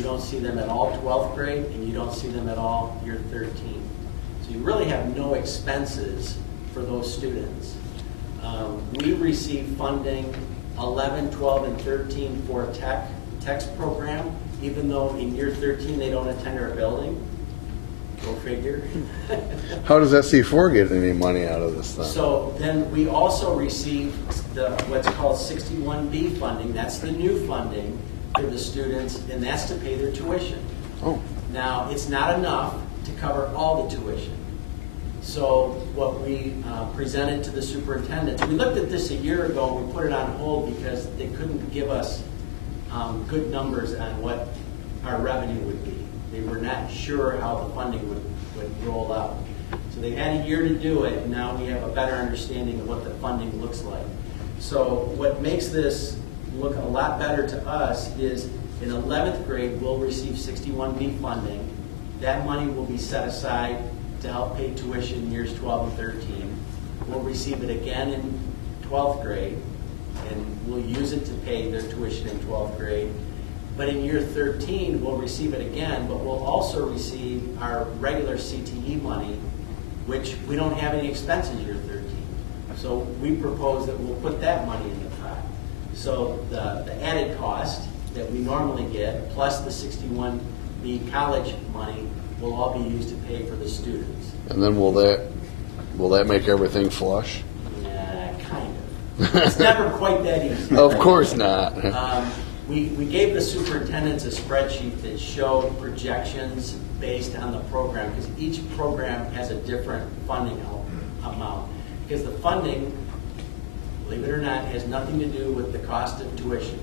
You don't see them at all 12th grade, and you don't see them at all year 13. So you really have no expenses for those students. We receive funding 11, 12, and 13 for a text program, even though in year 13 they don't attend our building. Go figure. How does SC4 get any money out of this thing? So then we also receive what's called 61B funding. That's the new funding for the students, and that's to pay their tuition. Oh. Now, it's not enough to cover all the tuition. So what we presented to the superintendents, we looked at this a year ago and we put it on hold because they couldn't give us good numbers on what our revenue would be. They were not sure how the funding would roll out. So they had a year to do it, and now we have a better understanding of what the funding looks like. So what makes this look a lot better to us is in 11th grade, we'll receive 61B funding. That money will be set aside to help pay tuition years 12 and 13. We'll receive it again in 12th grade, and we'll use it to pay their tuition in 12th grade. But in year 13, we'll receive it again, but we'll also receive our regular CTE money, which we don't have any expenses year 13. So we propose that we'll put that money in the pot. So the added cost that we normally get, plus the 61B college money, will all be used to pay for the students. And then will that make everything flush? Yeah, kind of. It's never quite that easy. Of course not. We gave the superintendents a spreadsheet that showed projections based on the program, because each program has a different funding amount. Because the funding, believe it or not, has nothing to do with the cost of tuition.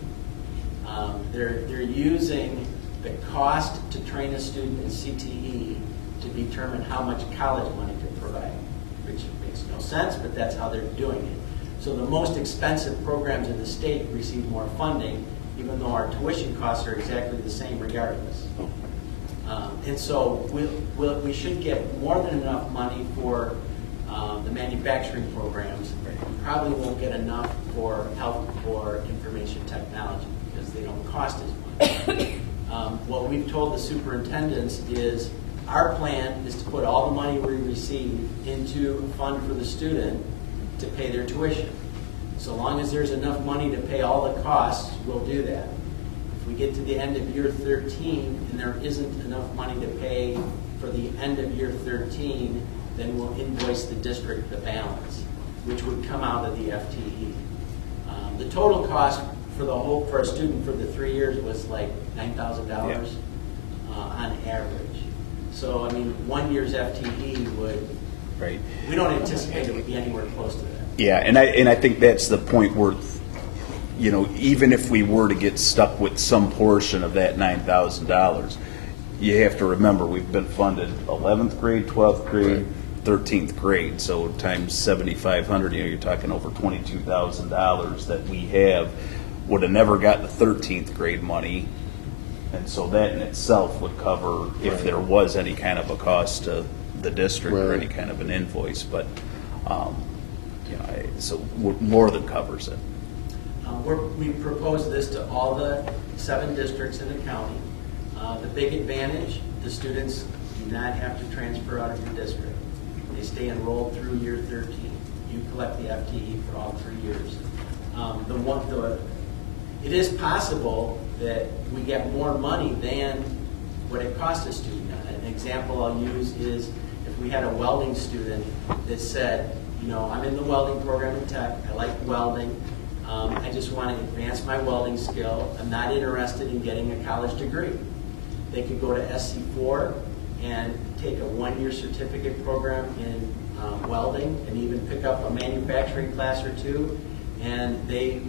They're using the cost to train a student in CTE to determine how much college money to provide, which makes no sense, but that's how they're doing it. So the most expensive programs in the state receive more funding, even though our tuition costs are exactly the same regardless. And so we should get more than enough money for the manufacturing programs. We probably won't get enough for health or information technology because they don't cost as much. What we've told the superintendents is our plan is to put all the money we receive into a fund for the student to pay their tuition. So long as there's enough money to pay all the costs, we'll do that. If we get to the end of year 13 and there isn't enough money to pay for the end of year 13, then we'll invoice the district the balance, which would come out of the FTE. The total cost for a student for the 3 years was like $9,000 on average. So I mean, 1 year's FTE would. Right. We don't anticipate it would be anywhere close to that. Yeah, and I think that's the point where, you know, even if we were to get stuck with some portion of that $9,000, you have to remember we've been funded 11th grade, 12th grade, 13th grade. So times 7,500, you know, you're talking over $22,000 that we would have never got the 13th grade money, and so that in itself would cover if there was any kind of a cost to the district or any kind of an invoice. But you know, so more than covers it. We propose this to all the 7 districts in the county. The big advantage, the students do not have to transfer out of your district. They stay enrolled through year 13. You collect the FTE for all 3 years. It is possible that we get more money than what it costs a student. An example I'll use is if we had a welding student that said, you know, I'm in the welding program in tech, I like welding, I just want to advance my welding skill, I'm not interested in getting a college degree. They could go to SC4 and take a 1-year certificate program in welding and even pick up a manufacturing class or 2, and the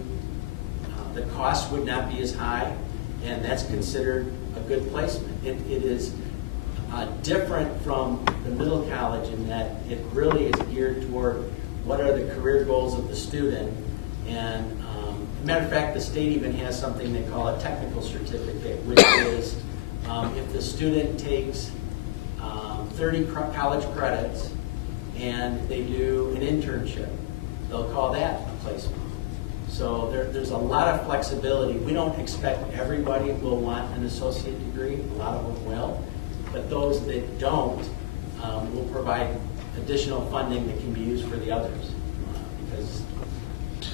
cost would not be as high, and that's considered a good placement. It is different from the middle college in that it really is geared toward what are the career goals of the student. And as a matter of fact, the state even has something they call a technical certificate, which is if the student takes 30 college credits and they do an internship, they'll call that a placement. So there's a lot of flexibility. We don't expect everybody will want an associate degree. A lot of them will. But those that don't, will provide additional funding that can be used for the others. Because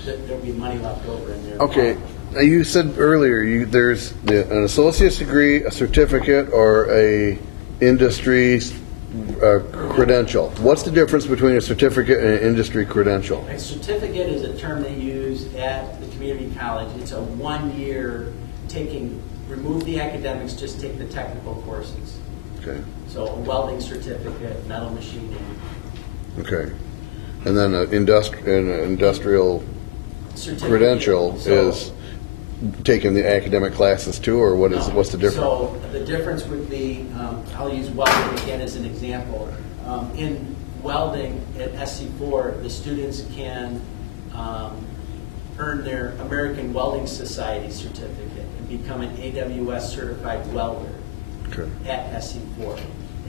there'll be money left over in there. Okay, now you said earlier there's an associate's degree, a certificate, or a industry credential. What's the difference between a certificate and an industry credential? A certificate is a term they use at the community college. It's a 1 year remove the academics, just take the technical courses. Okay. So a welding certificate, metal machining. Okay. And then an industrial Certificate. credential So- is taking the academic classes too, or what's the difference? So the difference would be, I'll use welding again as an example. In welding at SC4, the students can earn their American Welding Society certificate and become an AWS certified welder Okay. at SC4.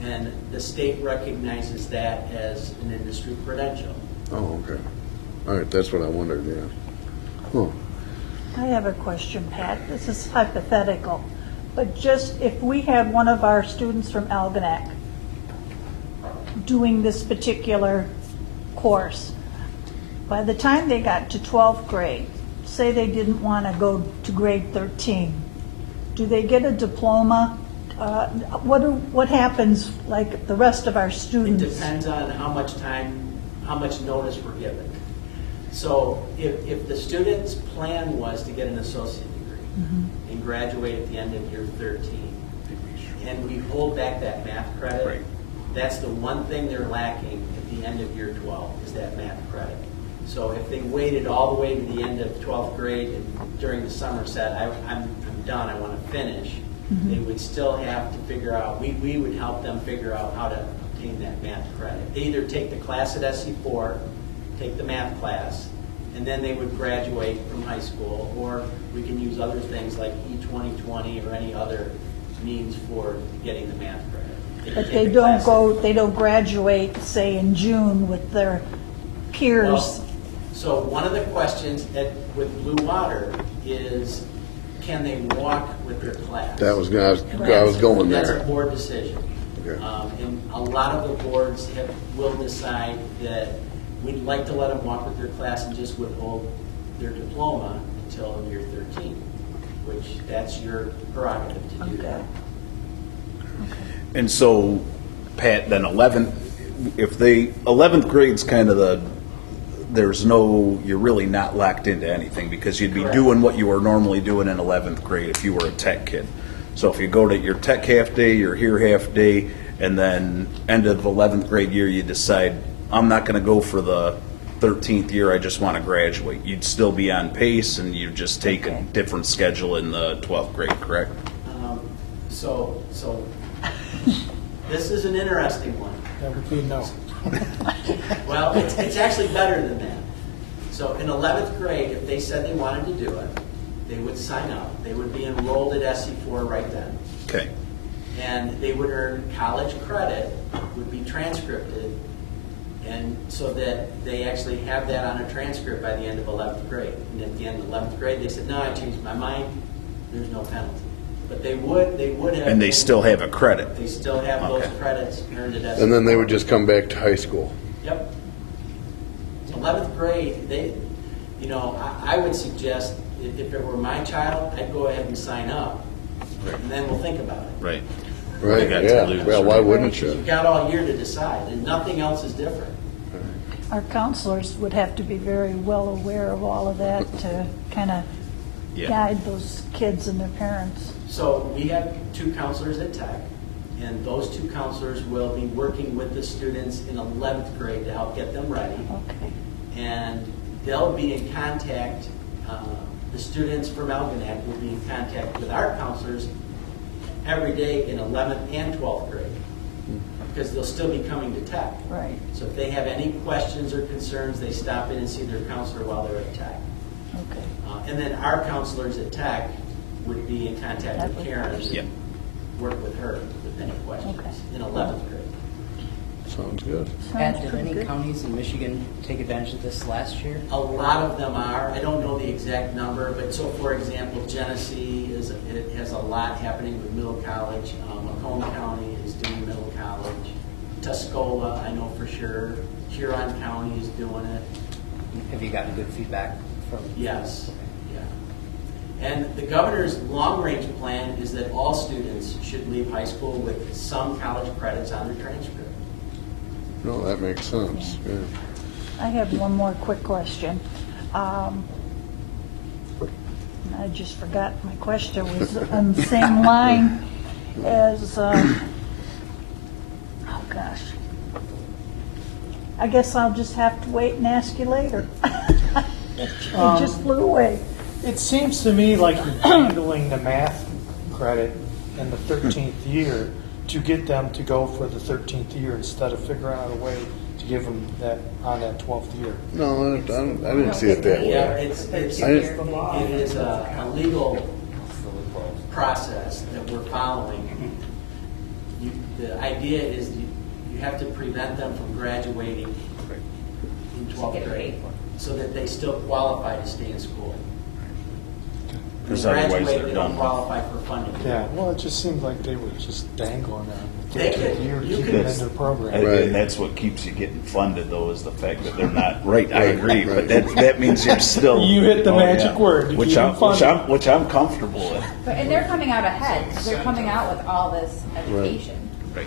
And the state recognizes that as an industry credential. Oh, okay. All right, that's what I wondered, yeah. Oh, I have a question, Pat. This is hypothetical, but just if we had one of our students from Algonac doing this particular course, by the time they got to 12th grade, say they didn't want to go to grade 13, do they get a diploma? What happens like the rest of our It students? depends on how much time, how much notice we're given. So if the student's plan was to get an associate degree and graduate at the end of year 13, and we hold back that math credit, Right. that's the one thing they're lacking at the end of year 12, is that math credit. So if they waited all the way to the end of 12th grade and during the summer said, I'm done, I want to finish, they would still have to figure out, we would help them figure out how to obtain that math credit. They either take the class at SC4, take the math class, and then they would graduate from high school, or we can use other things like E2020 or any other means for getting the math credit. But can they take the don't class- they don't graduate, say, in June with their peers. Well, so one of the questions with Blue Water is, can they walk with their class? I was going That's a there. board decision. Okay. And a lot of the boards will decide that we'd like to let them walk with their class and just withhold their diploma until year 13, which that's your prerogative to do that. And so, Pat, then 11th grade's kind of you're really not locked into anything because you'd be Correct. doing what you were normally doing in 11th grade if you were a tech kid. So if you go to your tech half day, your here half day, and then end of 11th grade year, you decide, I'm not going to go for the 13th year, I just want to graduate. You'd still be on pace and you just take a different schedule in the 12th grade, correct? So this is an interesting one. That would be no. Well, it's actually better than that. So in 11th grade, if they said they wanted to do it, they would sign up. They would be enrolled at SC4 right then. Okay. And they would earn college credit, would be transcripted, and so that they actually have that on a transcript by the end of 11th grade. And at the end of 11th grade, they said, no, I changed my mind, there's no penalty. But they would have. And they still have a credit. They still have those Okay. credits earned at SC4. And then they would just come back to high school. Yep. 11th grade, I would suggest, if it were my child, I'd go ahead and sign up, and then we'll think about it. Right. Right, You got to yeah. lose, Well, why right? wouldn't Because you? you've got all year to decide, and nothing else is different. Our counselors would have to be very well aware of all of that to kind of Yeah. guide those kids and their parents. So we have 2 counselors at Tech, and those 2 counselors will be working with the students in 11th grade to help get them ready. Okay. And they'll be in contact, the students from Algonac will be in contact with our counselors every day in 11th and 12th grade, because they'll still be coming to Tech. Right. So if they have any questions or concerns, they stop in and see their counselor while they're at Tech. Okay. And then our counselors at Tech would be in contact with Karen and Yep. work with her with any questions Okay. in 11th grade. Sounds good. Pat, did any counties in Michigan take advantage of this last year? A lot of them are. I don't know the exact number, but so for example, Genesee it has a lot happening with Middle College. Macomb County is doing Middle College. Tuscola, I know for sure. Huron County is doing it. Have you gotten good feedback from? Yes. Yeah. And the governor's long-range plan is that all students should leave high school with some college credits on their transcript. No, that makes sense, yeah. I have one more quick question. I just forgot my question was on the same line as, oh gosh. I guess I'll just have to wait and ask you later. It just flew away. It seems to me like you're handling the math credit in the 13th year to get them to go for the 13th year instead of figuring out a way to give them that on that 12th year. No, I didn't see it that Yeah, way. it is a legal process that we're following. The idea is you have to prevent them from graduating in 12th grade so that they still qualify to stay in school. Because They otherwise graduate, they're they don't done. qualify for funding. Yeah, well, it just seemed like they were just dangling on the They 13th could- year to you keep could- them in their program. Right. And that's what keeps you getting funded, though, is the fact that they're not, right, I agree, Right. but that means you're still. You hit the Oh, magic yeah. word, to Which keep I'm, them funded. which I'm comfortable with. But, and they're coming out ahead, 'cause they're coming out with all this education. Right.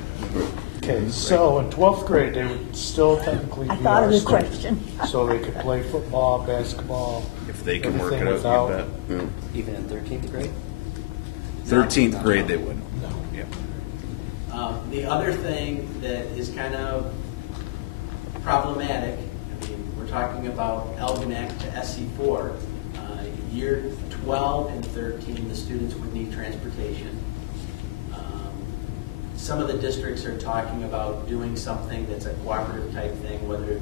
Okay, so in 12th grade, they would still technically I be thought our of the students. question. So they could play football, basketball. If they can work it everything out, without- you bet. Even in 13th grade? 13th grade, they wouldn't. No. Yeah. The other thing that is kind of problematic, I mean, we're talking about Algonac to SC4. Year 12 and 13, the students would need transportation. Some of the districts are talking about doing something that's a cooperative type thing, whether,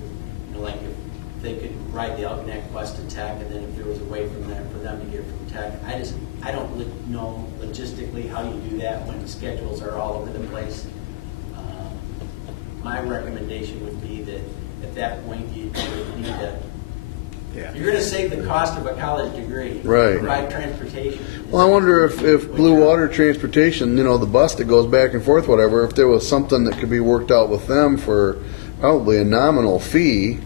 like if they could ride the Algonac bus to Tech, and then if there was a way from there for them to get from Tech. I don't know logistically how you do that when schedules are all over the place. My recommendation would be that at that point you would need to, Yeah. if you're going to save the cost of a college degree, Right. provide transportation. Well, I wonder if Blue Water Transportation, the bus that goes back and forth, whatever, if there was something that could be worked out with them for probably a nominal fee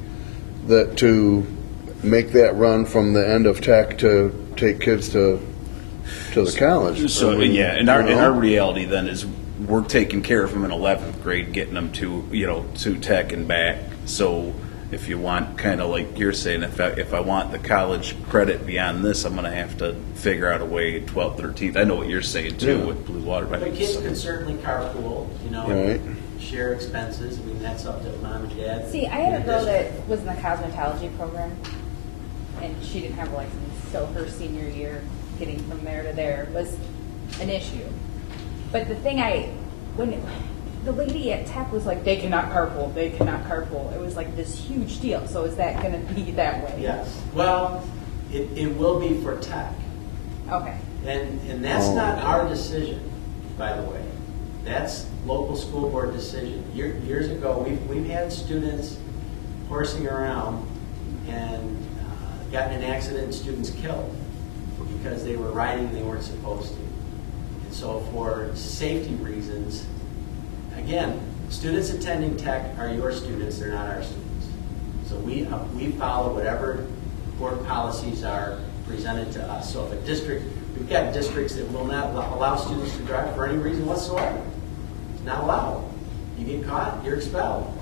that to make that run from the end of Tech to take kids to the college. So, I mean, yeah, and our you know? reality then is we're taking care of them in 11th grade, getting them to Tech and back. So if you want, kind of like you're saying, if I want the college credit beyond this, I'm going to have to figure out a way 12th, 13th. I know what you're saying too Yeah. with Blue Water. The kids could certainly carpool, Right. share expenses. I mean, that's up to mom and dad. See, I had a girl that was in the cosmetology program, and she didn't have a license, so her senior year, getting from there to there was an issue. But the thing when the lady at Tech was like, they cannot carpool, it was like this huge deal. So is that going to be that way? Yes. Well, it will be for Tech. Okay. And that's not our decision, by the way. That's local school board decision. Years ago, we've had students horsing around and gotten in an accident and students killed because they were riding and they weren't supposed to. And so for safety reasons, again, students attending Tech are your students, they're not our students. So we follow whatever board policies are presented to us. So if a district, we've got districts that will not allow students to drive for any reason whatsoever. It's not allowed. You get caught, you're expelled.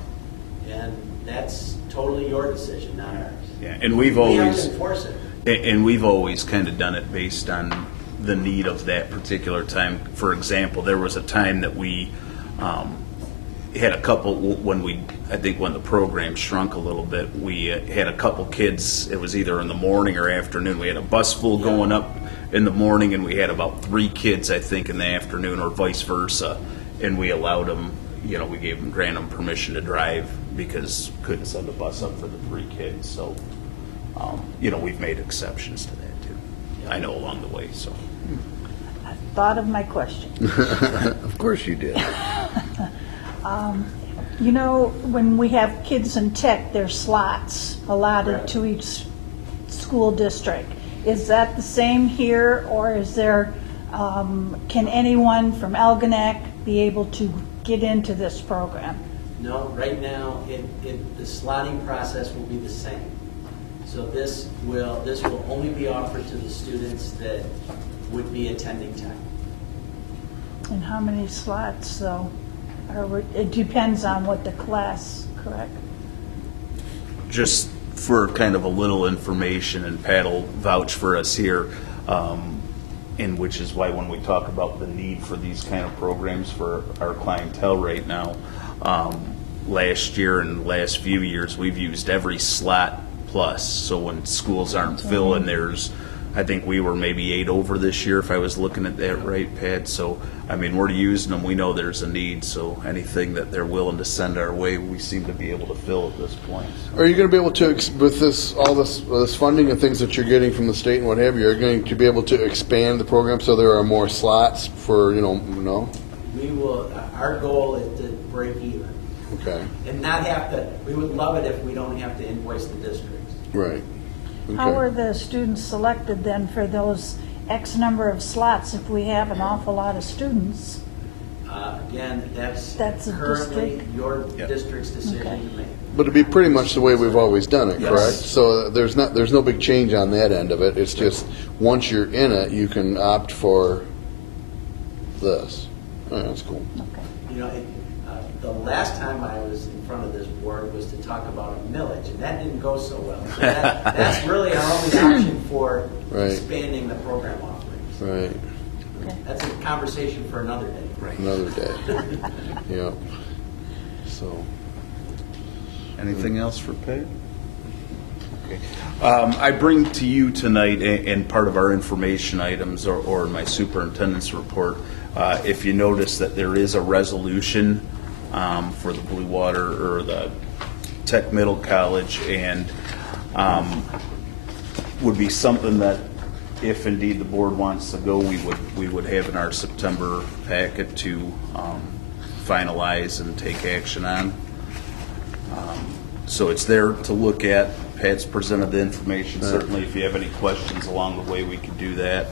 And that's totally your decision, not ours. Yeah, and we've We have always. to enforce it. And we've always kind of done it based on the need of that particular time. For example, there was a time that we had a couple, when the program shrunk a little bit, we had a couple kids, it was either in the morning or afternoon. We had a bus full going up in the morning, and we had about 3 kids, I think, in the afternoon, or vice versa. And we allowed them, we granted them permission to drive because couldn't send a bus up for the 3 kids. So, we've made exceptions to that too. I know along the way, so. I thought of my question. Of course you did. You know, when we have kids in tech, there's slots allotted Right. to each school district. Is that the same here, or is there, can anyone from Algonac be able to get into this program? No, right now, the slotting process will be the same. So this will only be offered to the students that would be attending tech. And how many slots, though? It depends on what the class, correct? Just for kind of a little information, and Pat will vouch for us here, and which is why when we talk about the need for these kind of programs for our clientele right now, last year and the last few years, we've used every slot plus. So when schools aren't filling, there's, I think we were maybe 8 over this year, if I was looking at that right, Pat. So, I mean, we're using them. We know there's a need. So anything that they're willing to send our way, we seem to be able to fill at this point. Are you going to be able to, with this, all this funding and things that you're getting from the state and what have you, are you going to be able to expand the program so there are more slots for, no? We will, our goal is to break even Okay, and not have to, we would love it if we don't have to invoice the districts. right. How Okay. are the students selected then for those X number of slots if we have an awful lot of students? Again, that's That's a currently district? your Yep. district's decision Okay. to make. But it'd be pretty much the way we've always done it, Yes. correct? So there's no big change on that end of it. It's just, once you're in it, you can opt for this. Oh, that's cool. Okay. The last time I was in front of this board was to talk about a millage, and that didn't go so well. So that's really our only option for Right. expanding the program offerings. Right, Okay. That's a conversation for another day. another day. Yeah. So, Anything else for Pat? Okay. I bring to you tonight, and part of our information items, or my superintendent's report, if you notice that there is a resolution for the Blue Water or the Tech Middle College, and would be something that, if indeed the board wants to go, we would have in our September packet to finalize and take action on. So it's there to look at. Pat's presented the information. Certainly, if you have any questions along the way, we could do that.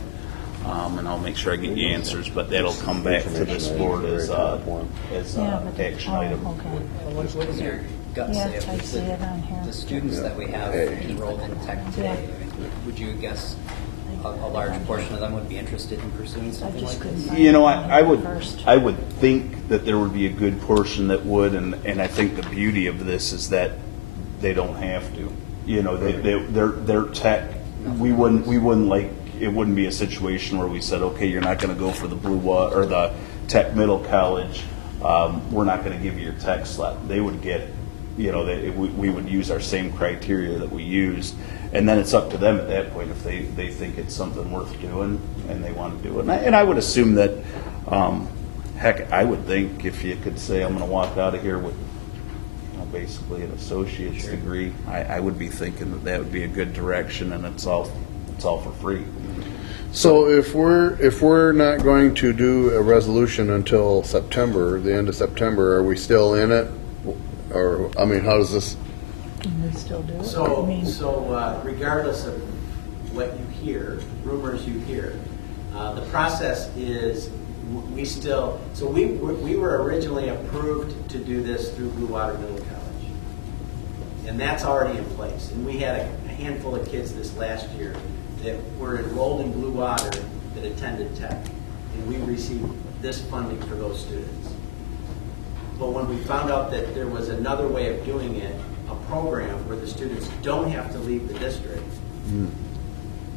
And I'll make sure I get you answers, but that'll come back to this board as Yeah, but- action oh, item. okay. What does your gut say? Yes, I see it on here. The students that we have enrolled in tech today, would you guess a large portion of them would be interested in pursuing I something just like couldn't this? find You know, it on I here would, first. I would think that there would be a good portion that would, and I think the beauty of this is that they don't have to. You know, they're tech. We wouldn't like, it wouldn't be a situation where we said, okay, you're not going to go for the Blue Water or the Tech Middle College. We're not going to give you your tech slot. They would get it. You know, we would use our same criteria that we used, and then it's up to them at that point if they think it's something worth doing and they want to do it. And I would assume that, heck, I would think if you could say, I'm going to walk out of here with basically an associate's degree, I would be thinking that would be a good direction, and it's all for free. so if we're not going to do a resolution until September, the end of September, are we still in it? Or, I mean, how does this, Can we still do it? I mean, So regardless of what you hear, rumors you hear, the process is we still, so we were originally approved to do this through Blue Water Middle College. And that's already in place. And we had a handful of kids this last year that were enrolled in Blue Water that attended tech. And we received this funding for those students. But when we found out that there was another way of doing it, a program where the students don't have to leave the district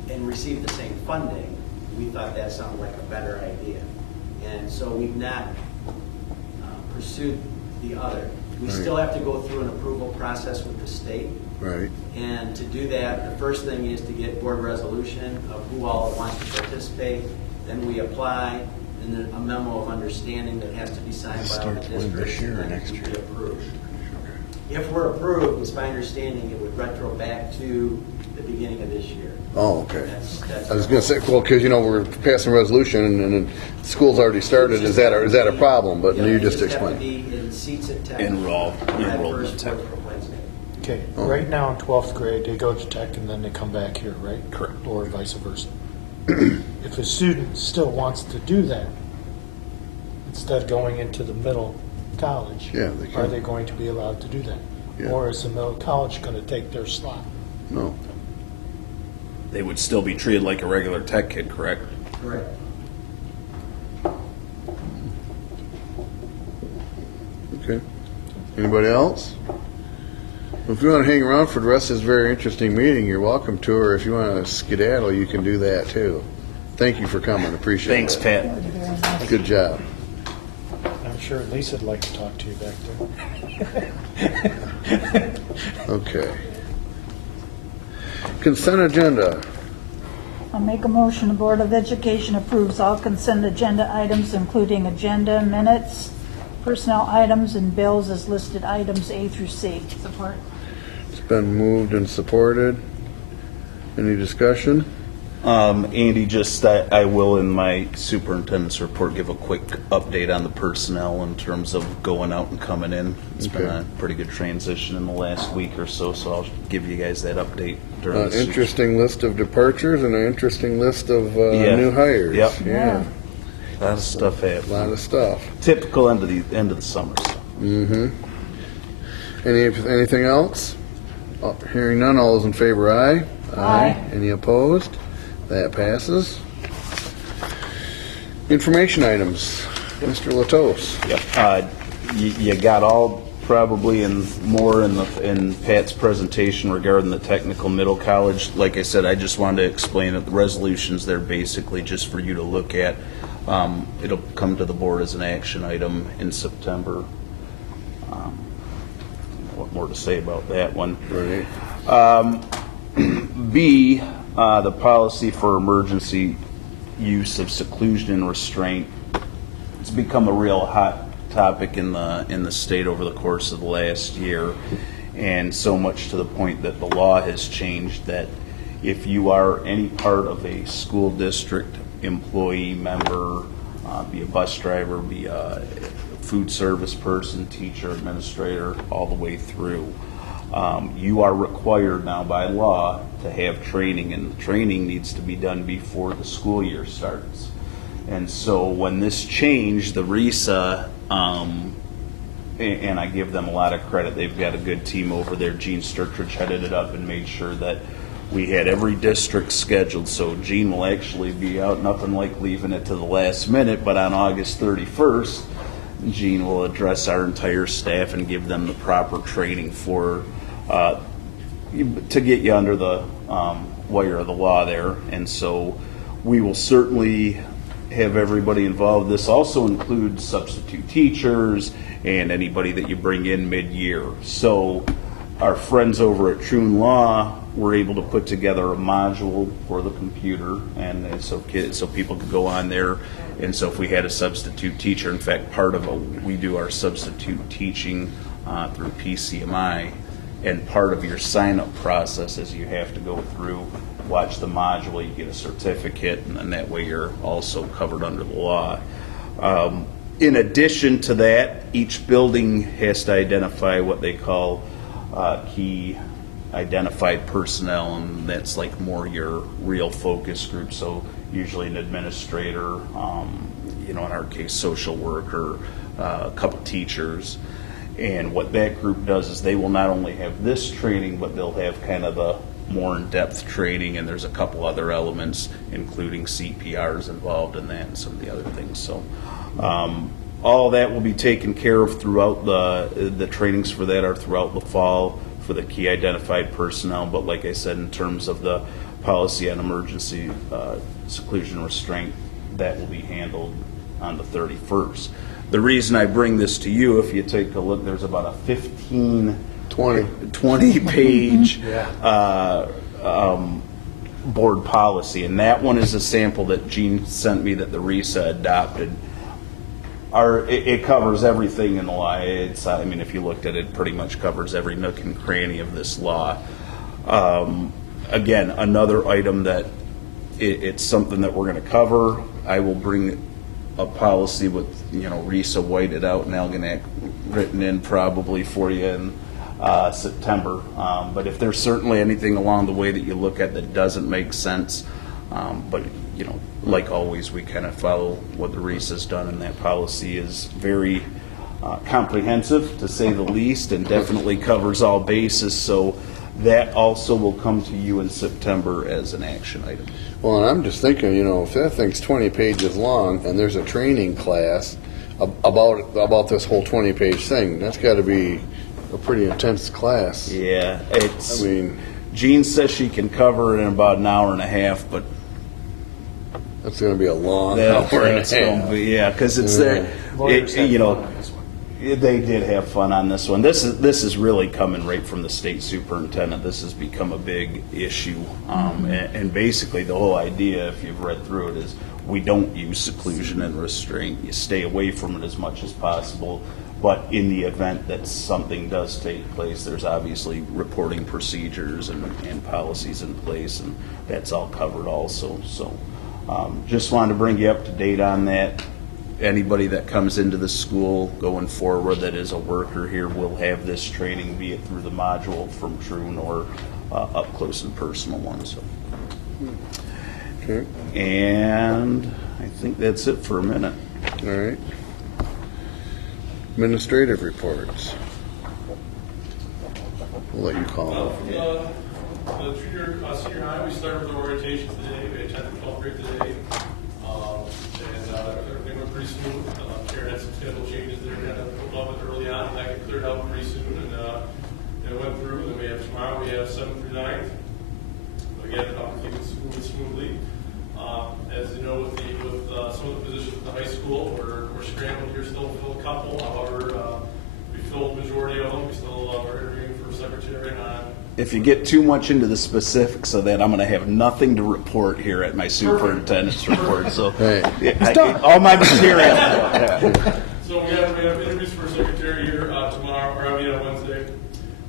and receive the same funding, we thought that sounded like a better idea. And so we've not pursued the other. We Right. still have to go through an approval process with the state. right? And to do that, the first thing is to get board resolution of who all wants to participate. Then we apply, and then a memo of understanding that has to be signed by all the districts. And then it will be approved. If we're approved, it's my understanding it would retro back to the beginning of this year. Oh, okay. That's I was gonna say, well, because, we're passing a resolution and school's already started, is that a problem? But Yeah, you they just have to explained. be in seats at Tech. Enrolled in First Tech. for Wednesday. Okay, Oh. right now in 12th grade, they go to tech and then they come back here, right? Correct. Or vice versa. If a student still wants to do that, instead of going into the middle college, Yeah, they can. are they going to be allowed to do that? Yeah. Or is the middle college going to take their slot? No. They would still be treated like a regular tech kid, correct? Correct. Okay. Anybody else? If you want to hang around for the rest of this very interesting meeting, you're welcome to, or if you want to skedaddle, you can do that too. Thank you for coming, appreciate Thanks, it. Pat. Good job. I'm sure Lisa'd like to talk to you back there. Okay. Consent agenda. I'll make a motion, the Board of Education approves all consent agenda items, including agenda, minutes, personnel items, and bills as listed items A through C. Support. It's been moved and supported. Any discussion? Andy, just I will in my superintendent's report give a quick update on the personnel in terms of going out and coming in. It's been Okay. a pretty good transition in the last week or so, so I'll give you guys that update during the Interesting list of departures and an interesting list of Yeah. new hires. Yep. Yeah, A lot of stuff a happening. lot of stuff. Typical end of the summer stuff. Anything else? Oh, hearing none, all those in favor, aye? Aye. Any opposed? That passes. Information items. Mr. Latos. Yep. You got all probably and more in Pat's presentation regarding the technical middle college. Like I said, I just wanted to explain that the resolutions there basically just for you to look at. It'll come to the board as an action item in September. What more to say about that one? Right. B, the policy for emergency use of seclusion and restraint. It's become a real hot topic in the state over the course of the last year, and so much to the point that the law has changed that if you are any part of a school district employee, member, be a bus driver, be a food service person, teacher, administrator, all the way through, you are required now by law to have training, and the training needs to be done before the school year starts. And so when this changed, the RISA, and I give them a lot of credit, they've got a good team over there. Gene Sturtridge headed it up and made sure that we had every district scheduled. So Gene will actually be out, nothing like leaving it to the last minute, but on August 31st, Gene will address our entire staff and give them the proper training for to get you under the wire of the law there. And so we will certainly have everybody involved. This also includes substitute teachers and anybody that you bring in mid-year. So our friends over at Troon Law were able to put together a module for the computer, and so people could go on there. And so if we had a substitute teacher, in fact, we do our substitute teaching through PCMI, and part of your sign-up process is you have to go through, watch the module, you get a certificate, and then that way you're also covered under the law. In addition to that, each building has to identify what they call key identified personnel, and that's like more your real focus group. So usually an administrator, in our case, social worker, a couple teachers. And what that group does is they will not only have this training, but they'll have kind of the more in-depth training, and there's a couple other elements, including CPRs involved in that and some of the other things. So all that will be taken care of throughout the trainings for that are throughout the fall for the key identified personnel. But like I said, in terms of the policy on emergency seclusion and restraint, that will be handled on the 31st. The reason I bring this to you, if you take a look, there's about a 20 page board policy, and that one is a sample that Gene sent me that the RISA adopted. It covers everything in the law. If you looked at it, it pretty much covers every nook and cranny of this law. again, another item that it's something that we're going to cover. I will bring a policy with, RISA whited out and Algonac written in probably for you in September. But if there's certainly anything along the way that you look at that doesn't make sense, but, like always, we kind of follow what the RISA's done, and that policy is very comprehensive, to say the least, and definitely covers all bases. So that also will come to you in September as an action item. Well, and I'm just thinking, if that thing's 20 pages long and there's a training class about this whole 20-page thing, that's got to be a pretty intense class. Yeah, I mean, Jean says she can cover it in about an hour and a half, but that's going to be a long that's hour and a gonna half. be, because it's Yeah. there. Lawyers had fun on this one. They did have fun on this one. This is really coming right from the state superintendent. This has become a big issue, and basically the whole idea, if you've read through it, is we don't use seclusion and restraint. You stay away from it as much as possible. But in the event that something does take place, there's obviously reporting procedures and policies in place, and that's all covered also. So just wanted to bring you up to date on that. Anybody that comes into the school going forward that is a worker here will have this training, be it through the module from Troon or up close and personal one. So, Okay, and I think that's it for a minute. all right. Administrative reports. We'll let you call them. The senior high, we started with the orientation today. We had 10th and 12th grade today. Everything went pretty smooth. Karen had some schedule changes there, kind of put up with early on, and that got cleared out pretty soon, and it went through. Then we have tomorrow, we have 7th through 9th. Again, keep it moving smoothly. As you know, with some of the positions at the high school, we're scrambling here still to fill a couple. However, we filled the majority of them. We still are interviewing for secretary on. If you get too much into the specifics of that, I'm going to have nothing to report here at my superintendent's report. So, Hey. all my material. Yeah. So we have interviews for secretary here tomorrow, or on Wednesday,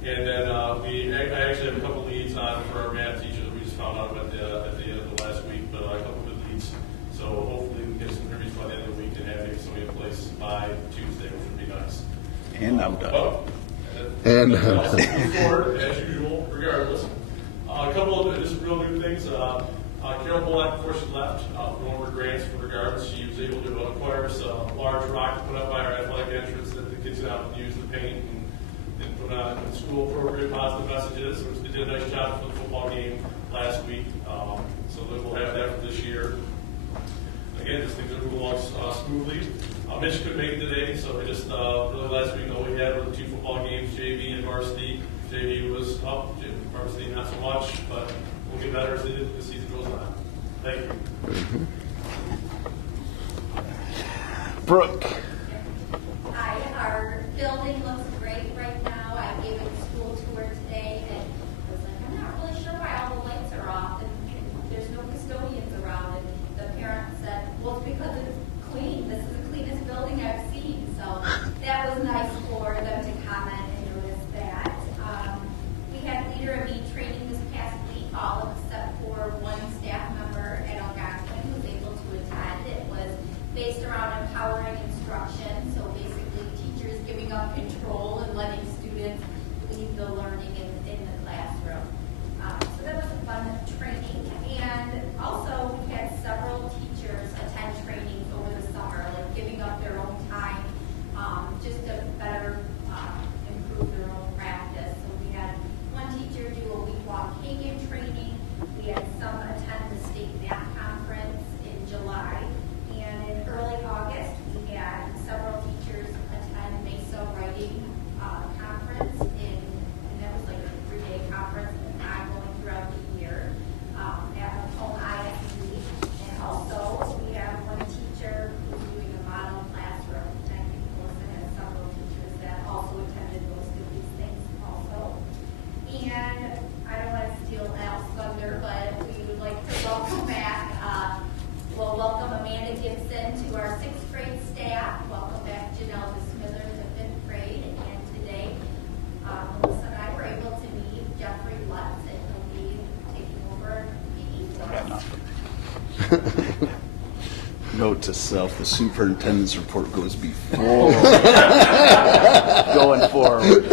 and then I actually have a couple leads on for our math teacher that we just found out at the end of the last week, but a couple good leads. So hopefully we can get some interviews by the end of the week and have somebody in place by Tuesday, which would be nice. And I'm done. Well, And also move forward as usual, regardless. A couple of just real new things. Carol Bullock, before she left, went over grants for regardless. She was able to acquire a large rock to put up by our athletic entrance that the kids out and use the paint and put on the school appropriate positive messages. So they did a nice job for the football game last week. So that we'll have that for this year. Again, just things are moving along smoothly. Mitch couldn't make it today, so we just really last week all we had were the 2 football games, JV and varsity. JV was up, varsity not so much, but we'll get better as the season goes on. Thank you. Brooke. Hi, our building looks great right now. I gave it a school tour today, and I was like, I'm not really sure why all the lights are off, and there's no custodians around. And the parent said, well, it's because it's clean. This is the cleanest building I've seen. So that was nice for them to comment and notice that. We had Leader of Me training this past week, all except for one staff member at Algonquin who was able to attend. It was based around empowering instruction, so basically teachers giving up control Note to self, the superintendent's report goes before going forward.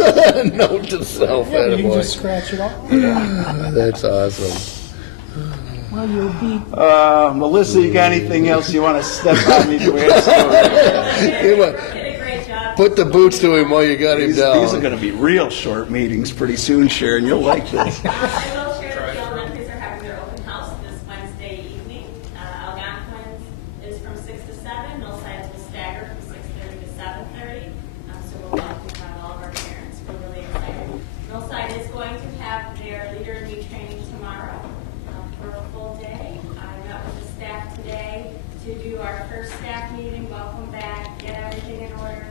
Note to self, Yeah, you can attaboy. just scratch it off. That's awesome. Well, you'll be, Melissa, you got anything else you want to step on me to ask? Come on. Did a great job. Put the boots to him while you got him These down. are going to be real short meetings pretty soon, Sharon. You'll like this. I will share that the elementaries are having their open house this Wednesday evening. Algonquin is from 6 to 7. Millsides will stagger from 6:30 to 7:30. So we'll welcome all of our parents. We're really excited. Millside is going to have their Leader in Me training tomorrow for a full day. I met with the staff today to do our first staff meeting, welcome back, get everything in order.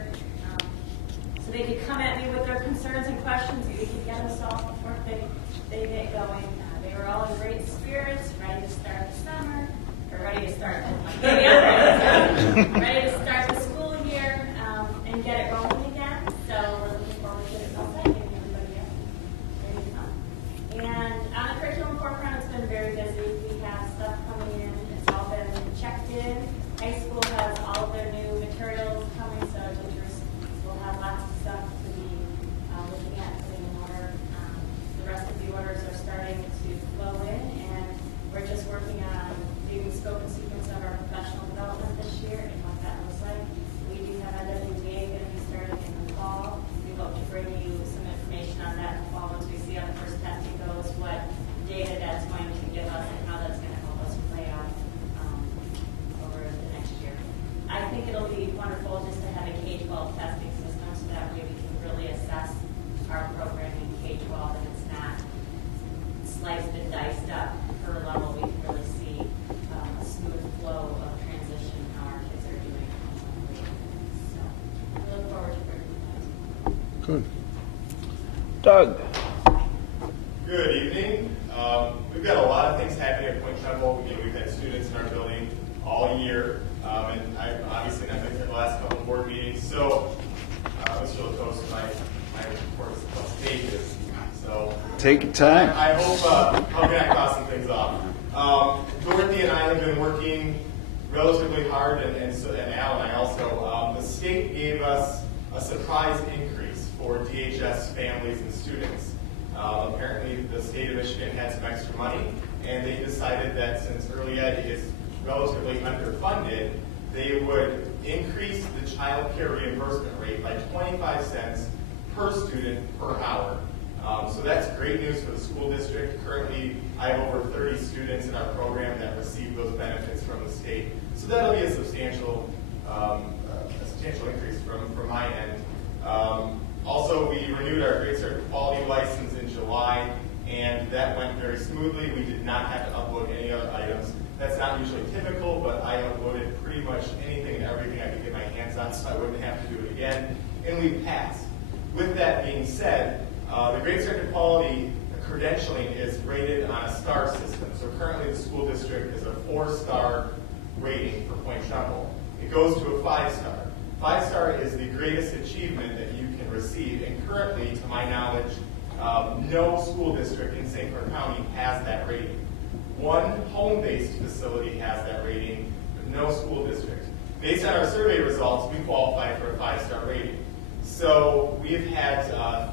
So they could come at me with their concerns and questions, we could get them solved before they get going. They were all in great spirits, ready to start the summer, or ready to start, maybe I'm ready to start the school year and get it rolling again. So we're looking forward to it all getting everybody up, ready to come. And on the curriculum forefront, it's been very busy. We have stuff coming in, it's all been checked in. High school has all of their new materials coming, so teachers will have lots of stuff to be looking at, putting in order. The rest of the orders are starting to flow in, and we're just working on the scope and sequence of our professional development this year and what that looks like. We do have NWDA going to be starting in the fall. We hope to bring you some information on that in the fall once we see how the first testing goes, what data that's going to give us, and how that's going to help us play out over the next year. I think it'll be wonderful just to have a K-12 testing system so that way we can really assess our program in K-12 and it's not sliced and diced up per level. We can really see a smooth flow of transition, how our kids are doing. So I look forward to bringing that. Good. Doug. Good evening. We've got a lot of things happening at Point Trumbull. We've had students in our building all year, and I've obviously not been to the last couple of board meetings. So, Mr. Lacoste, my report is plus pages. So, Take your time. I hope I'm not crossing things off. Dorothy and I have been working relatively hard, and Al and I also. The state gave us a surprise increase for DHS families and students. Apparently, the state of Michigan had some extra money, and they decided that since early ed is relatively underfunded, they would increase the child care reimbursement rate by 25 cents per student per hour. So that's great news for the school district. Currently, I have over 30 students in our program that receive those benefits from the state. So that'll be a substantial increase from my end. Also, we renewed our Great Start Quality license in July, and that went very smoothly. We did not have to upload any other items. That's not usually typical, but I uploaded pretty much anything and everything I could get my hands on, so I wouldn't have to do it again, and we passed. With that being said, the Great Start Quality credentialing is rated on a star system. So currently the school district is a 4-star rating for Point Trumbull. It goes to a 5-star. 5-star is the greatest achievement that you can receive, and currently, to my knowledge, no school district in St. Clair County has that rating. One home-based facility has that rating, but no school district. Based on our survey results, we qualify for a 5-star rating. So we've had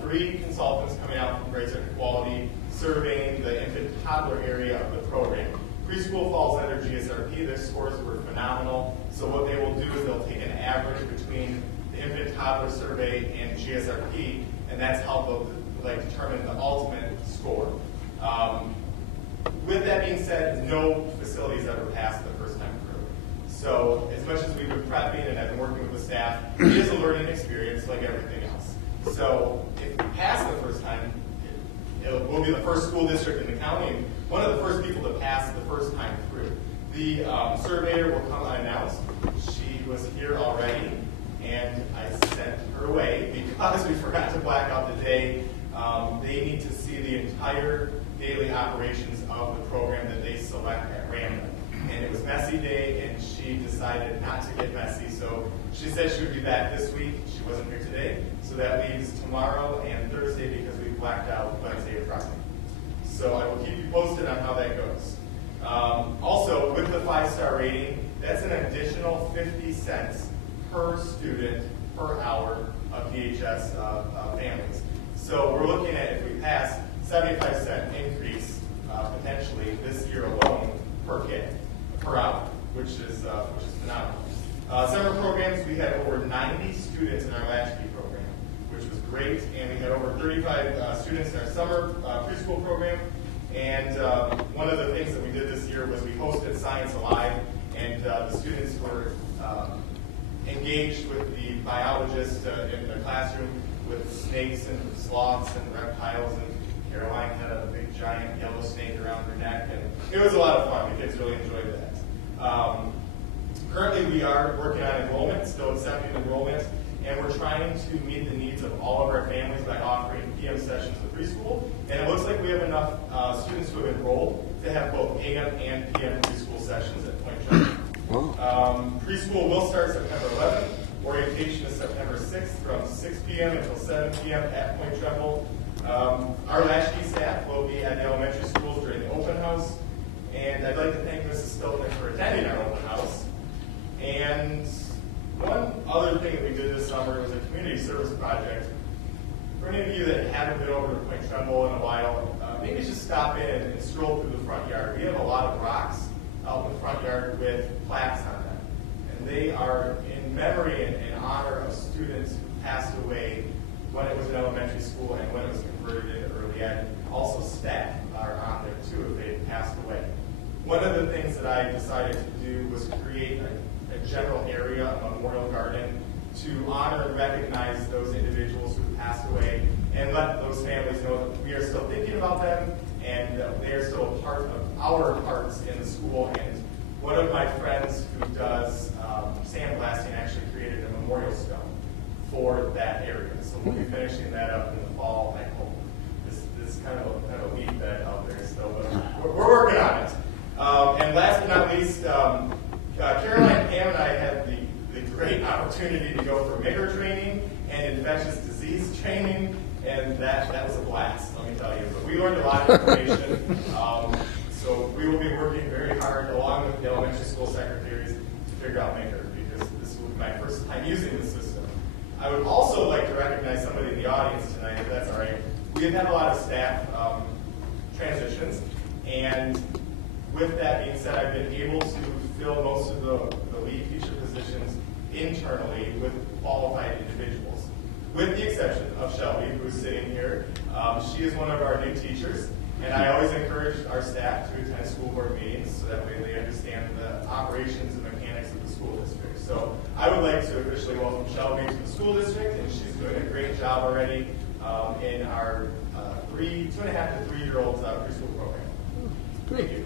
3 consultants coming out from Great Start Quality surveying the infant toddler area of the program. Preschool falls under GSRP. Their scores were phenomenal. So what they will do is they'll take an average between the infant toddler survey and GSRP, and that's how they'll determine the ultimate score. With that being said, no facilities ever passed the first time through. So as much as we've been prepping and I've been working with the staff, it is a learning experience like everything else. So if we pass the first time, we'll be the first school district in the county, and one of the first people to pass the first time through. The surveyor will come unannounced. She was here already, and I sent her away because we forgot to black out the day. They need to see the entire daily operations of the program that they select at random. And it was messy day, and she decided not to get messy. So she said she would be back this week. She wasn't here today. So that leaves tomorrow and Thursday because we blacked out Wednesday and Friday. So I will keep you posted on how that goes. Also, with the 5-star rating, That's an additional 50 cents per student per hour of DHS families. So we're looking at, if we pass, 75-cent increase potentially this year alone per kid, per hour, which is phenomenal. Summer programs, we had over 90 students in our latchkey program, which was great, and we had over 35 students in our summer preschool program. And one of the things that we did this year was we hosted Science Alive, and the students were engaged with the biologist in the classroom with snakes and sloths and reptiles, and Caroline had a big giant yellow snake around her neck, and it was a lot of fun. The kids really enjoyed that. Currently, we are working on enrollment, still accepting enrollment, and we're trying to meet the needs of all of our families by offering PM sessions in preschool. And it looks like we have enough students who have enrolled to have both AM and PM preschool sessions at Point Trumbull. Preschool will start September 11th. Orientation is September 6th from 6 p.m. until 7 p.m. at Point Trumbull. Our latchkey staff will be at the elementary schools during the open house. And I'd like to thank Mrs. Stiltman for attending our open house. And one other thing that we did this summer was a community service project. For any of you that haven't been over to Point Trumbull in a while, maybe just stop in and stroll through the front yard. We have a lot of rocks out in the front yard with plaques on them. And they are in memory and in honor of students who passed away when it was an elementary school and when it was converted into early ed. Also staff are on there too if they passed away. One of the things that I decided to do was create a general area, a memorial garden, to honor and recognize those individuals who passed away and let those families know that we are still thinking about them and they are still a part of our hearts in the school. And one of my friends who does sandblasting actually created a memorial stone for that area. So we'll be finishing that up in the fall, I hope. This is kind of a weed bed out there still, but we're working on it. And last but not least, Caroline, Pam, and I had the great opportunity to go for MIGR training and infectious disease training, and that was a blast, let me tell you. But we learned a lot of information, so we will be working very hard along with the elementary school secretaries to figure out MIGR, because this will be my first time using the system. I would also like to recognize somebody in the audience tonight, if that's all right. We have had a lot of staff transitions, and with that being said, I've been able to fill most of the lead teacher positions internally with qualified individuals, with the exception of Shelby, who's sitting here. She is one of our new teachers, and I always encourage our staff to attend school board meetings so that way they understand the operations and mechanics of the school district. So I would like to officially welcome Shelby to the school district, and she's doing a great job already in our 2.5 to 3 year olds preschool program. Thank you.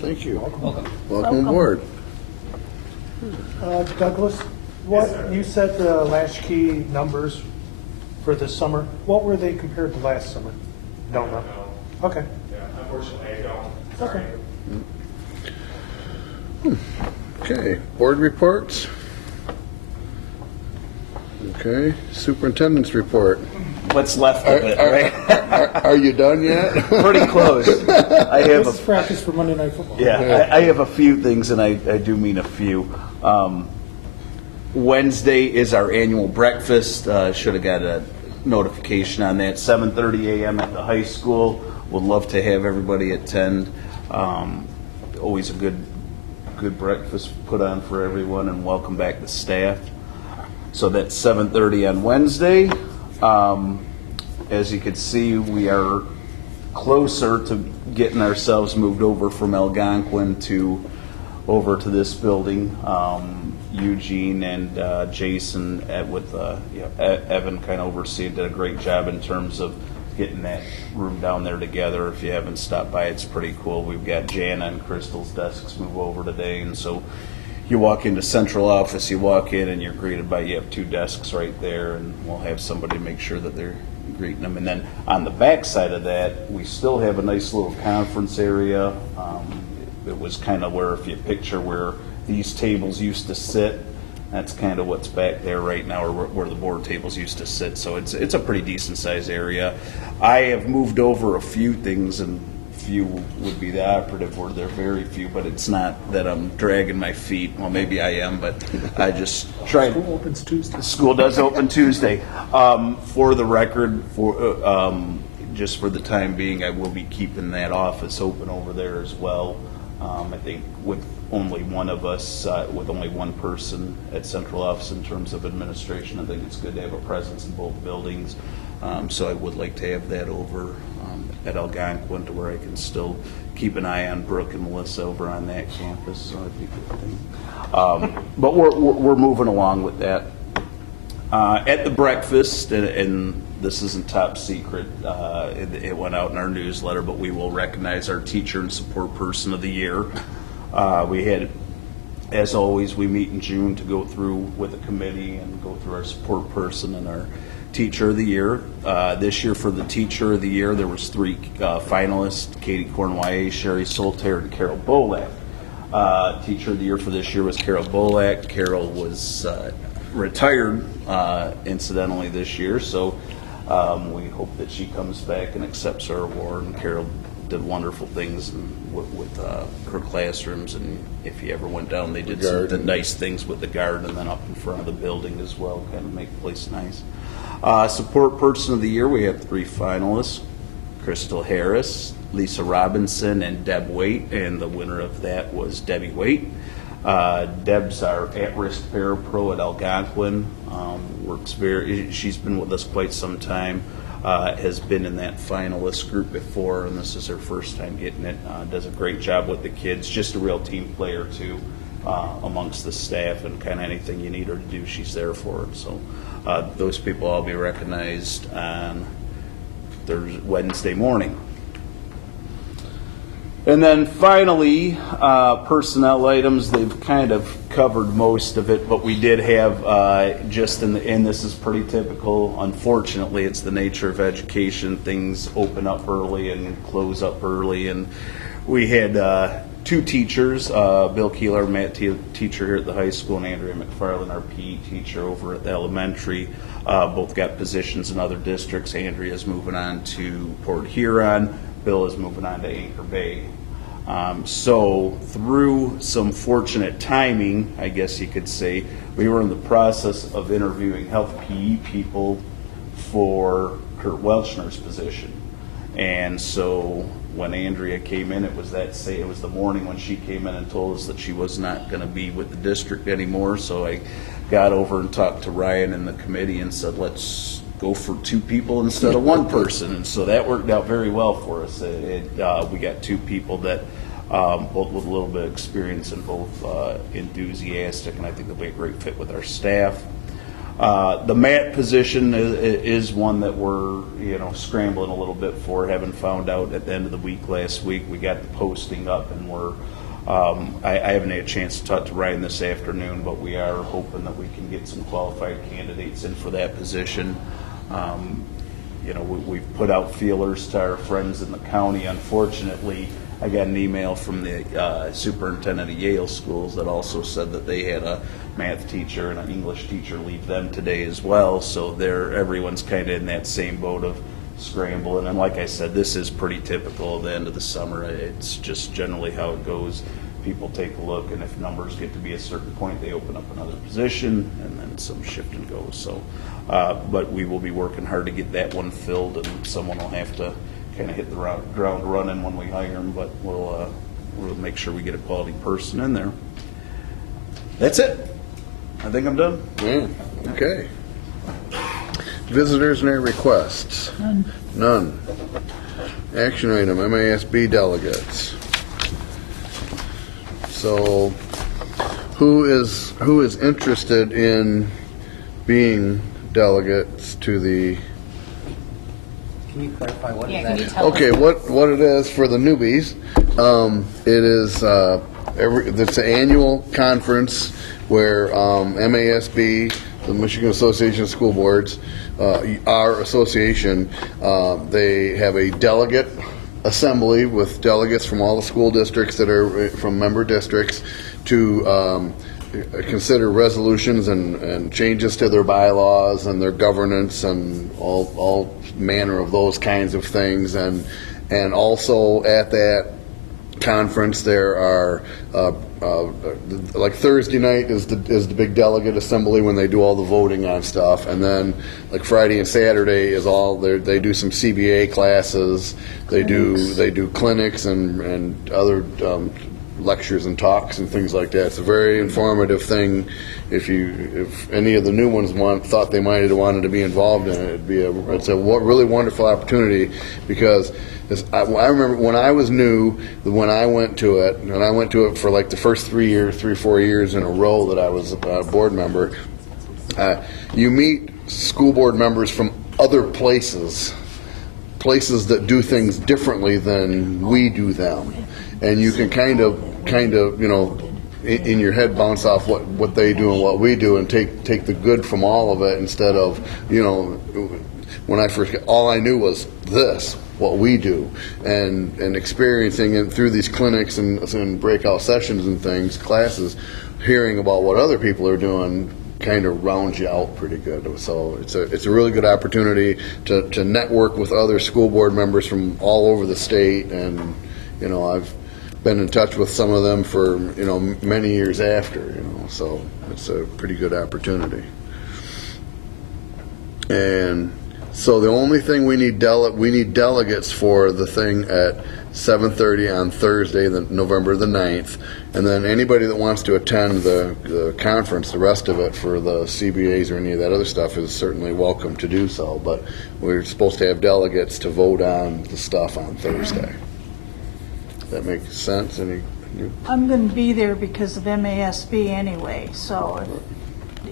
Thank you. Welcome. Welcome aboard. Douglas, what you said the latchkey numbers for this summer. What were they compared to last summer? Don't know. Okay. Yeah, unfortunately, I don't. Sorry. Okay, board reports. Okay, superintendent's report. What's left of it, right? Are you done yet? Pretty close. I have This is practice for Monday Night Football. Yeah, I have a few things, and I do mean a few. Wednesday is our annual breakfast. Should have got a notification on that. 7:30 a.m. at the high school. Would love to have everybody attend. Always a good breakfast put on for everyone, and welcome back the staff. So that's 7:30 on Wednesday. As you can see, we are closer to getting ourselves moved over from Algonquin over to this building. Eugene and Jason with Evan kind of overseeing, did a great job in terms of getting that room down there together. If you haven't stopped by, it's pretty cool. We've got Jana and Crystal's desks move over today, and so you walk into central office, you walk in and you're greeted by, you have 2 desks right there, and we'll have somebody make sure that they're greeting them. And then on the back side of that, we still have a nice little conference area. It was kind of where, if you picture where these tables used to sit, that's kind of what's back there right now, or where the board tables used to sit. So it's a pretty decent sized area. I have moved over a few things, and few would be the operative word. They're very few, but it's not that I'm dragging my feet. Well, maybe I am, but I just try. School opens Tuesday. School does open Tuesday. For the record, just for the time being, I will be keeping that office open over there as well. I think with only one of us, with only one person at central office in terms of administration, I think it's good to have a presence in both buildings. So I would like to have that over at Algonquin to where I can still keep an eye on Brooke and Melissa over on that campus. So that'd be a good thing. But we're moving along with that. At the breakfast, and this isn't top secret, it went out in our newsletter, but we will recognize our teacher and support person of the year. We had, as always, we meet in June to go through with the committee and go through our support person and our teacher of the year. This year for the teacher of the year, there was 3 finalists: Katie Cornway, Sherry Soltaire, and Carol Bolak. Teacher of the year for this year was Carol Bolak. Carol was retired, incidentally, this year, so we hope that she comes back and accepts our award. And Carol did wonderful things with her classrooms, and if you ever went down, they did some nice things with the garden and then up in front of the building as well, kind of make the place nice. Support person of the year, we have 3 finalists: Crystal Harris, Lisa Robinson, and Deb Waite, and the winner of that was Debbie Waite. Deb's our at-risk parapro at Algonquin. She's been with us quite some time, has been in that finalist group before, and this is her first time getting it. Does a great job with the kids, just a real team player too, amongst the staff, and kind of anything you need her to do, she's there for it. So those people all be recognized on Wednesday morning. And then finally, personnel items, they've kind of covered most of it, but we did have and this is pretty typical, unfortunately, it's the nature of education, things open up early and close up early, and we had 2 teachers, Bill Keeler, math teacher here at the high school, and Andrea McFarland, our PE teacher over at the elementary. Both got positions in other districts. Andrea's moving on to Port Huron. Bill is moving on to Anchor Bay. So through some fortunate timing, I guess you could say, we were in the process of interviewing health PE people for Kurt Welchner's position. And so when Andrea came in, it was the morning when she came in and told us that she was not going to be with the district anymore. So I got over and talked to Ryan and the committee and said, let's go for 2 people instead of 1 person. And so that worked out very well for us. We got 2 people that both with a little bit of experience and both enthusiastic, and I think they'll be a great fit with our staff. The MAT position is one that we're scrambling a little bit for. Having found out at the end of the week last week, we got the posting up, and I haven't had a chance to talk to Ryan this afternoon, but we are hoping that we can get some qualified candidates in for that position. We've put out feelers to our friends in the county. Unfortunately, I got an email from the superintendent of Yale schools that also said that they had a math teacher and an English teacher leave them today as well. So everyone's kind of in that same boat of scrambling. And like I said, this is pretty typical at the end of the summer. It's just generally how it goes. People take a look, and if numbers get to be a certain point, they open up another position, and then some shift and go. So, but we will be working hard to get that one filled, and someone will have to kind of hit the ground running when we hire them, but we'll make sure we get a quality person in there. That's it. I think I'm done. Okay. Visitors and their requests? None. Action item, MASB delegates. So, who is interested in being delegates to the? Can you clarify what Yeah, is can that? you tell Okay, us? what it is for the newbies? It is it's an annual conference where MASB, the Michigan Association of School Boards, our association, they have a delegate assembly with delegates from all the school districts that are from member districts to consider resolutions and changes to their bylaws and their governance and all manner of those kinds of things, and And also at that conference, there are, like Thursday night is the big delegate assembly when they do all the voting on stuff. And then like Friday and Saturday is all, they do some CBA classes, they do clinics and other lectures and talks and things like that. It's a very informative thing. If any of the new ones thought they might have wanted to be involved in it, it's a really wonderful opportunity, because I remember when I was new, when I went to it, and I went to it for like the first 3 or 4 years in a row that I was a board member, you meet school board members from other places that do things differently than we do them. And you can kind of, you know, in your head bounce off what they do and what we do, and take the good from all of it, instead of, you know, when I first all I knew was this, what we do, and experiencing it through these clinics and breakout sessions and things, classes, hearing about what other people are doing kind of rounds you out pretty good. So it's a really good opportunity to network with other school board members from all over the state. And you know, I've been in touch with some of them for, you know, many years after, you know, so it's a pretty good opportunity. And so the only thing we need delegates for the thing at 7:30 on Thursday, November the 9th, and then anybody that wants to attend the conference, the rest of it for the CBAs or any of that other stuff, is certainly welcome to do so. But we're supposed to have delegates to vote on the stuff on Thursday. That makes sense? I'm going to be there because of MASB anyway, so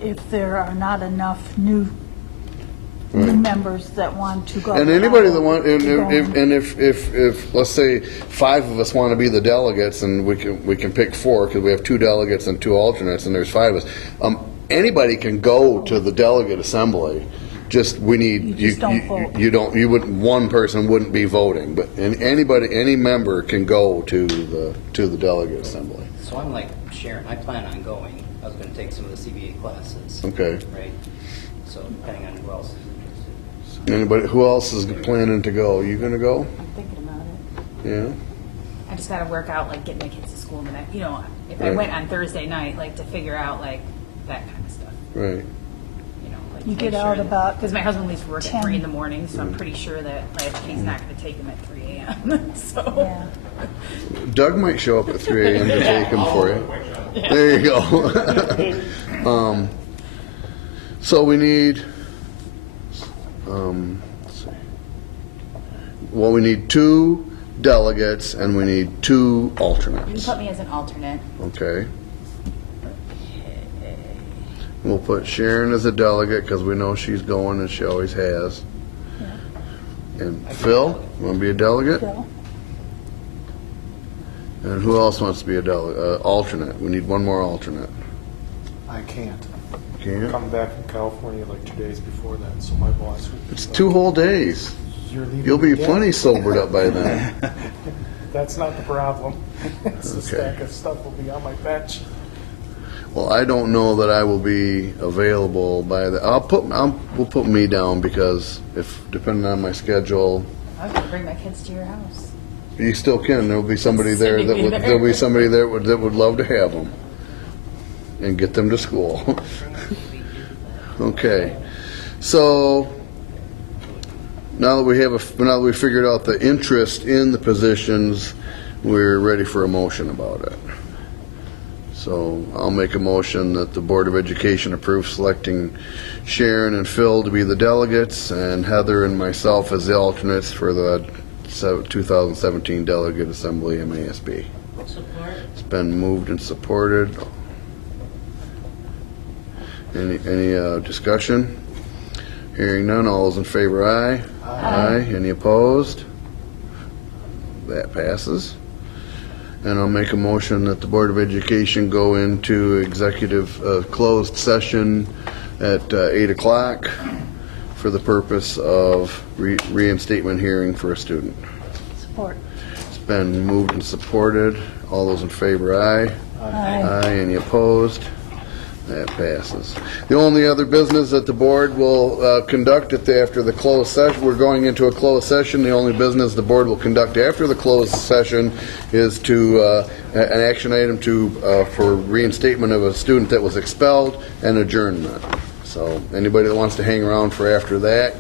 if there are not enough new members that want to go. And anybody that want, and if let's say 5 of us want to be the delegates, and we can pick 4 because we have 2 delegates and 2 alternates, and there's 5 of us. Anybody can go to the delegate assembly. Just we need you wouldn't, one person wouldn't be voting, but any member can go to the delegate assembly. So I'm like Sharon, I plan on going. I was going to take some of the CBA classes. Okay. Right. So depending on who else is interested. Anybody who else is planning to go? You going to go? I'm thinking about it. Yeah. I just got to work out like getting my kids to school, and then if I went on Thursday night, like to figure out like that kind of stuff. Right. You get out about because my husband leaves for work 10. at 3 in the morning, so I'm pretty sure that like he's not going to take him at 3 a.m. So yeah. Doug might show up at 3 a.m. to take him for you. There you go. So we need, let's see. Well, we need 2 delegates and we need 2 alternates. you can put me as an alternate. Okay. We'll put Sharon as a delegate because we know she's going, and she always has. Yeah. And Phil, want to be a delegate? Phil. And who else wants to be a delegate? Alternate. We need 1 more alternate. I can't. Can't? Come back from California like 2 days before that, so my boss would. It's 2 whole days. You're leaving You'll be again? plenty sobered up by then. That's not the problem. It's the Okay. stack of stuff will be on my bench. Well, I don't know that I will be available by the. We'll put me down because depending on my schedule, I was going to bring my kids to your house. you still can. There'll be somebody there Sending that me would. there. There'll be somebody there that would love to have them and get them to school. Okay, so now that we figured out the interest in the positions, we're ready for a motion about it. So I'll make a motion that the Board of Education approve selecting Sharon and Phil to be the delegates and Heather and myself as the alternates for the 2017 Delegate Assembly MASB. Support. It's been moved and supported. Any discussion? Hearing none, all those in favor, aye. Aye. Any opposed? That passes. And I'll make a motion that the Board of Education go into executive closed session at 8 o'clock for the purpose of reinstatement hearing for a student. Support. It's been moved and supported. All those in favor, aye. Aye. Aye. Any opposed? That passes. The only other business that the board will conduct after the closed session, we're going into a closed session. The only business the board will conduct after the closed session is to an action item for reinstatement of a student that was expelled and adjournment. So anybody that wants to hang around for after that,